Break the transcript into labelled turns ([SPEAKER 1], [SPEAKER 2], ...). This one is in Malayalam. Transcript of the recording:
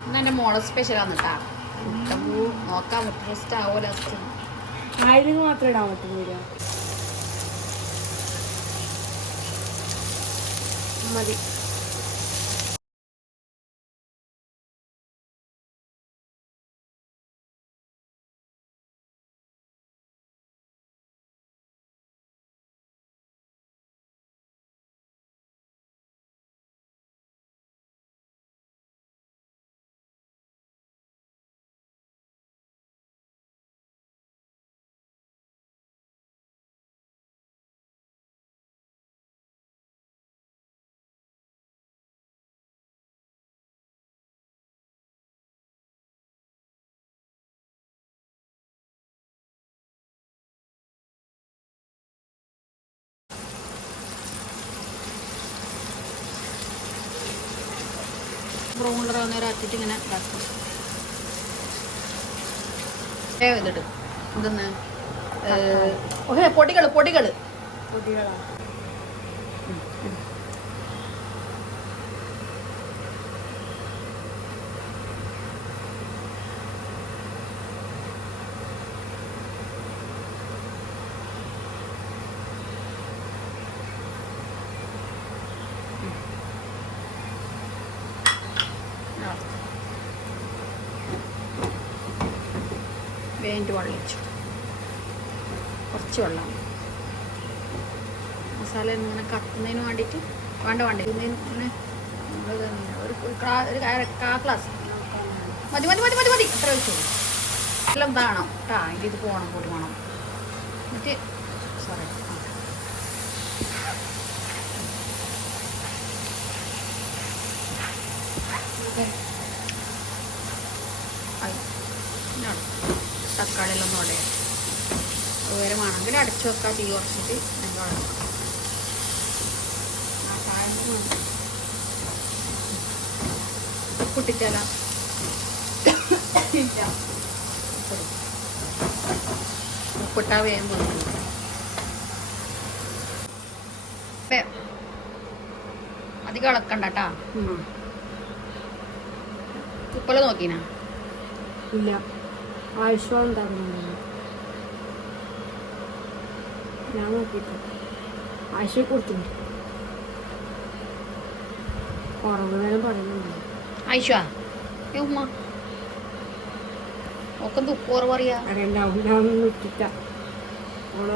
[SPEAKER 1] എന്റെ മോളെ സ്പെഷ്യലാണ് കേട്ടാ മുട്ടപ്പൂ നോക്കാൻ ടേസ്റ്റ് ആവോ ലാസ്റ്റ്
[SPEAKER 2] ആയിരം മാത്രമേ ഇടാൻ പറ്റുന്നില്ല മതി.
[SPEAKER 1] ബ്രൗൺ കളർ നേരം ആക്കിയിട്ട് ഇങ്ങനെ ഇതാക്കും ഇതിട്ട് എന്തെന്ന്? ഓഹേ പൊടികൾ പൊടികൾ
[SPEAKER 2] പൊടികളാണ്
[SPEAKER 1] വേണ്ടി വെള്ളം ഒഴിച്ചു കുറച്ച് വെള്ളം. മസാല ഇങ്ങനെ കത്തുന്നതിന് വേണ്ടിയിട്ട് വേണ്ട വേണ്ട. ഒരു ഒരു കാ- മതി മതി മതി മതി മതി. അത്ര വെച്ചു എല്ലാം ഇതാണോ കേട്ടാ അതിന്റെ ഇത് പോകണം കൂടി വേണം എന്നിട്ട് സോറി ആയി. എല്ലാം ഒന്ന് ഉടയാം അതുവരെ വേണമെങ്കിൽ അടച്ചു വെക്കാം തീ കുറച്ചിട്ട്. നല്ല കായം പൊട്ടിച്ചാല ഉപ്പിട്ടാ വേഗം പോകുന്നു അധികം ഇളക്കണ്ട കേട്ടാ ഉപ്പല നോക്കീനാ?
[SPEAKER 2] ഇല്ല. ആയുഷ്മാൻ ഉണ്ടാകുന്നുണ്ടല്ലോ ഞാൻ നോക്കിയിട്ട് ആയുഷയെ കൊടുത്തിട്ടുണ്ട് കുറവ് നേരം പറയുന്നുണ്ടല്ലോ
[SPEAKER 1] ആയിഷാ ഉമ്മ ഒക്കെന്ത് ഉപ്പ് കുറവ് പറയാ
[SPEAKER 2] അറിയണ്ടാവും ഞാൻ നോക്കിയിട്ട ഓൾ